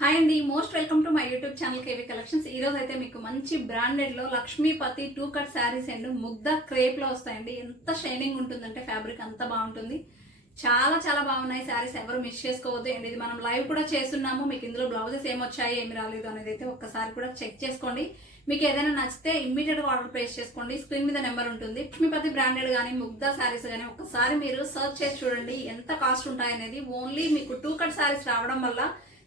Hi అండి, most welcome to my YouTube channel KV collections. ఈ రోజు అయితే మీకు మంచి బ్రాండెడ్లో లక్ష్మీపతి 2 కట్ శారీస్ అండ్ ముగ్ధ క్రేప్లో వస్తాయండి. ఎంత షైనింగ్ ఉంటుందంటే ఫ్యాబ్రిక్ అంత బాగుంటుంది. చాలా చాలా బాగున్నాయి శారీస్, ఎవరు మిస్ చేసుకోవద్దు. అండ్ ఇది మనం లైవ్ కూడా చేస్తున్నాము. మీకు ఇందులో బ్లౌజెస్ ఏమొచ్చాయి ఏమి రాలేదు అనేది అయితే ఒక్కసారి కూడా చెక్ చేసుకోండి. మీకు ఏదైనా నచ్చితే ఇమ్మీడియట్గా ఆర్డర్ ప్లేస్ చేసుకోండి. స్క్రీన్ మీద నెంబర్ ఉంటుంది. లక్ష్మీపతి బ్రాండెడ్ కానీ ముగ్ధ శారీస్ కానీ ఒక్కసారి మీరు సర్చ్ చేసి చూడండి ఎంత కాస్ట్ ఉంటాయనేది. ఓన్లీ మీకు 2 కట్ శారీస్ రావడం వల్ల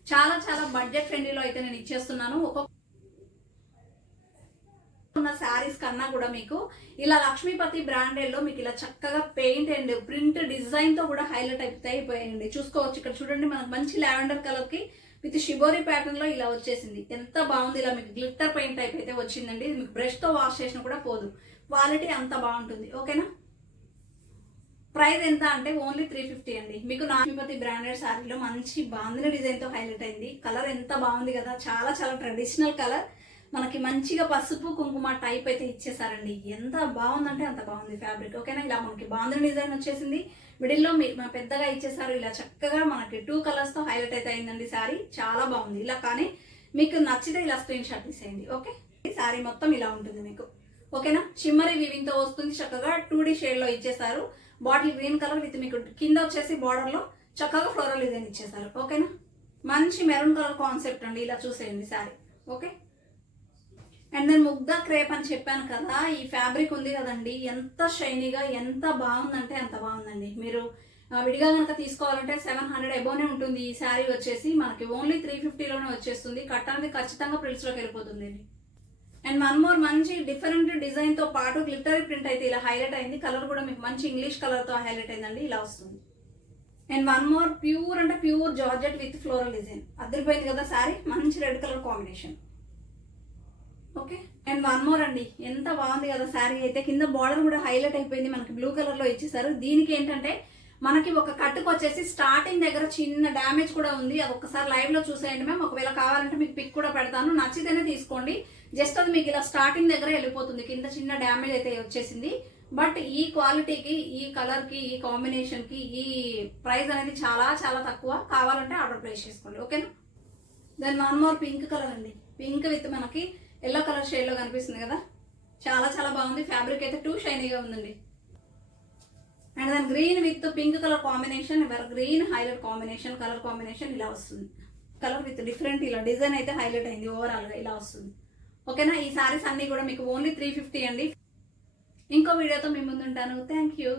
చాలా చాలా బడ్జెట్ ఫ్రెండ్లీలో అయితే నేను ఇచ్చేస్తున్నాను. ఉన్న శారీస్ కన్నా కూడా మీకు ఇలా లక్ష్మీపతి బ్రాండెడ్ లో మీకు ఇలా చక్కగా పెయింట్ అండ్ ప్రింట్ డిజైన్ తో కూడా హైలైట్ అయిపోయాయండి. చూసుకోవచ్చు, ఇక్కడ చూడండి, మనకు మంచి లావెండర్ కలర్ కి విత్ షిబోరి ప్యాటర్న్ లో ఇలా వచ్చేసింది. ఎంత బాగుంది. ఇలా మీకు గ్లిట్టర్ పెయింట్ టైప్ అయితే వచ్చిందండి. ఇది మీకు బ్రష్ తో వాష్ చేసినా కూడా పోదు. క్వాలిటీ అంత బాగుంటుంది. ఓకేనా. ప్రైస్ ఎంత అంటే ఓన్లీ 350 అండి. మీకు లక్ష్మీపతి బ్రాండెడ్ శారీలో మంచి బాందిని డిజైన్ తో హైలైట్ అయింది. కలర్ ఎంత బాగుంది కదా, చాలా చాలా ట్రెడిషనల్ కలర్. మనకి మంచిగా పసుపు కుంకుమ టైప్ అయితే ఇచ్చేసారండి. ఎంత బాగుందంటే అంత బాగుంది ఫ్యాబ్రిక్. ఓకేనా. ఇలా మనకి బాందిని డిజైన్ వచ్చేసింది. మిడిల్లో పెద్దగా ఇచ్చేసారు. ఇలా చక్కగా మనకి 2 కలర్స్ తో హైలైట్ అయితే అయిందండి శారీ. చాలా బాగుంది. ఇలా కానీ మీకు నచ్చితే ఇలా స్క్రీన్ షాట్ తీసేయండి. ఓకే. ఈ శారీ మొత్తం ఇలా ఉంటుంది మీకు. ఓకేనా. షిమ్మరీ వీవింగ్ తో వస్తుంది. చక్కగా 2D షేడ్ లో ఇచ్చేసారు. బాటిల్ గ్రీన్ కలర్ విత్ మీకు కింద వచ్చేసి బార్డర్ లో చక్కగా ఫ్లోరల్ డిజైన్ ఇచ్చేసారు. ఓకేనా. మంచి మెరూన్ కలర్ కాన్సెప్ట్ అండి. ఇలా చూసేయండి శారీ. ఓకే. అండ్ నేను ముగ్ధ క్రేప్ అని చెప్పాను కదా, ఈ ఫ్యాబ్రిక్ ఉంది కదండి, ఎంత షైనీగా ఎంత బాగుందంటే అంత బాగుందండి. మీరు విడిగా కనుక తీసుకోవాలంటే 700 అబోనే ఉంటుంది. ఈ శారీ వచ్చేసి మనకి ఓన్లీ 350లోనే వచ్చేస్తుంది. కట్ అనేది ఖచ్చితంగా ప్రిల్స్లోకి వెళ్ళిపోతుంది. అండ్ వన్ మోర్ మంచి డిఫరెంట్ డిజైన్ తో పాటు గ్లిటరీ ప్రింట్ అయితే ఇలా హైలైట్ అయింది. కలర్ కూడా మీకు మంచి ఇంగ్లీష్ కలర్ తో హైలైట్ అయిందండి. ఇలా వస్తుంది. అండ్ వన్ మోర్ ప్యూర్ అంటే pure georgette with floral design. అదిరిపోయింది కదా శారీ. మంచి red colour combination. Okay. And one more అండి, ఎంత బాగుంది కదా శారీ అయితే. కింద బార్డర్ కూడా హైలైట్ అయిపోయింది. మనకి బ్లూ కలర్ లో ఇచ్చేసారు. దీనికి ఏంటంటే మనకి ఒక కట్టుకు వచ్చేసి స్టార్టింగ్ దగ్గర చిన్న డ్యామేజ్ కూడా ఉంది. అది ఒక్కసారి లైవ్ లో చూసేయండి మ్యామ్. ఒకవేళ కావాలంటే మీకు పిక్ కూడా పెడతాను. నచ్చితేనే తీసుకోండి. జస్ట్ అది మీకు ఇలా స్టార్టింగ్ దగ్గర వెళ్ళిపోతుంది. కింద చిన్న డ్యామేజ్ అయితే వచ్చేసింది. బట్ ఈ క్వాలిటీకి, ఈ కలర్ కి, ఈ కాంబినేషన్ కి ఈ ప్రైస్ అనేది చాలా చాలా తక్కువ. కావాలంటే ఆర్డర్ ప్లేస్ చేసుకోండి. ఓకేనా. Then one more pink colour అండి. పింక్ విత్ మనకి ఎల్లో కలర్ షేడ్ లో కనిపిస్తుంది కదా, చాలా చాలా బాగుంది. ఫ్యాబ్రిక్ అయితే 2 షైనీగా ఉందండి. అండ్ దాని green with pink colour combination, green highlight combination, colour combination ఇలా వస్తుంది. కలర్ విత్ డిఫరెంట్ ఇలా డిజైన్ అయితే హైలైట్ అయింది. ఓవరాల్ గా ఇలా వస్తుంది. ఓకేనా. ఈ సారీస్ అన్ని కూడా మీకు ఓన్లీ 350 అండి. ఇంకో వీడియోతో మీ ముందుంటాను. Thank you.